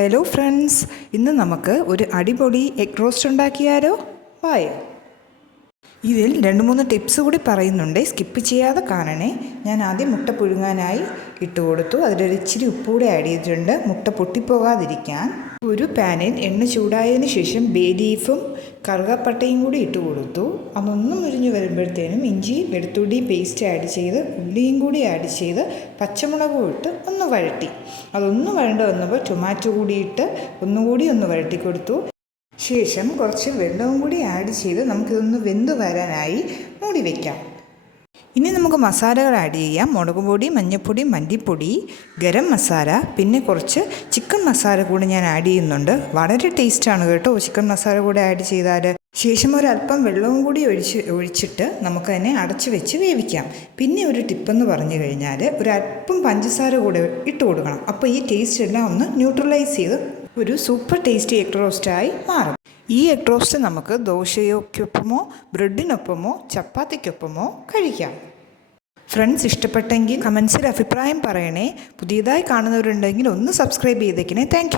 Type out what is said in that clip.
Hello friends, ഇന്ന് നമുക്ക് ഒരു അടിപൊളി എഗ് റോസ്റ്റ് ഉണ്ടാക്കിയാലോ? വായോ. ഇതിൽ 2-3 ടിപ്സ് കൂടി പറയുന്നുണ്ട്, സ്കിപ്പ് ചെയ്യാതെ കാണണേ. ഞാൻ ആദ്യം മുട്ട പുഴുങ്ങാനായി ഇട്ട് കൊടുത്തു. അതിലൊരു ഇച്ചിരി ഉപ്പ് കൂടി ആഡ് ചെയ്തിട്ടുണ്ട്, മുട്ട പൊട്ടിപ്പോകാതിരിക്കാൻ. ഒരു പാനിൽ എണ്ണ ചൂടായതിന് ശേഷം ബേ ലീഫും കറുകപ്പട്ടയും കൂടി ഇട്ട് കൊടുത്തു. അതൊന്നും മുരിഞ്ഞ് വരുമ്പോഴത്തേനും ഇഞ്ചി വെളുത്തുള്ളി പേസ്റ്റ് ആഡ് ചെയ്ത് ഉള്ളിയും കൂടി ആഡ് ചെയ്ത് പച്ചമുളകും ഇട്ട് ഒന്ന് വഴട്ടി. അതൊന്ന് വഴണ്ട് വന്നപ്പോൾ ടൊമാറ്റോ കൂടി ഇട്ട് ഒന്നുകൂടി ഒന്ന് വഴട്ടി കൊടുത്തു. ശേഷം കുറച്ച് വെള്ളവും കൂടി ആഡ് ചെയ്ത് നമുക്കിതൊന്ന് വെന്ത് വരാനായി മൂടി വയ്ക്കാം. ഇനി നമുക്ക് മസാലകൾ ആഡ് ചെയ്യാം. മുളക് പൊടി, മഞ്ഞൾപ്പൊടി, മല്ലിപ്പൊടി, ഗരം മസാല, പിന്നെ കുറച്ച് ചിക്കൻ മസാല കൂടി ഞാൻ ആഡ് ചെയ്യുന്നുണ്ട്. വളരെ ടേസ്റ്റാണ് കേട്ടോ ചിക്കൻ മസാല കൂടി ആഡ് ചെയ്താൽ. ശേഷം ഒരല്പം വെള്ളവും കൂടി ഒഴിച്ചിട്ട് നമുക്കതിനെ അടച്ചു വെച്ച് വേവിക്കാം. പിന്നെ ഒരു ടിപ്പെന്ന് പറഞ്ഞു കഴിഞ്ഞാൽ ഒരല്പം പഞ്ചസാര കൂടെ ഇട്ട് കൊടുക്കണം. അപ്പോൾ ഈ ടേസ്റ്റ് എല്ലാം ഒന്ന് ന്യൂട്രലൈസ് ചെയ്ത് ഒരു സൂപ്പർ ടേസ്റ്റി എഗ് റോസ്റ്റായി മാറും. ഈ എഗ് റോസ്റ്റ് നമുക്ക് ദോശയൊക്കൊപ്പമോ ബ്രെഡിനൊപ്പമോ ചപ്പാത്തിക്കൊപ്പമോ കഴിക്കാം. ഫ്രണ്ട്സ്, ഇഷ്ടപ്പെട്ടെങ്കിൽ കമൻസിൽ അഭിപ്രായം പറയണേ. പുതിയതായി കാണുന്നവരുണ്ടെങ്കിൽ ഒന്ന് സബ്സ്ക്രൈബ് ചെയ്തേക്കണേ. താങ്ക്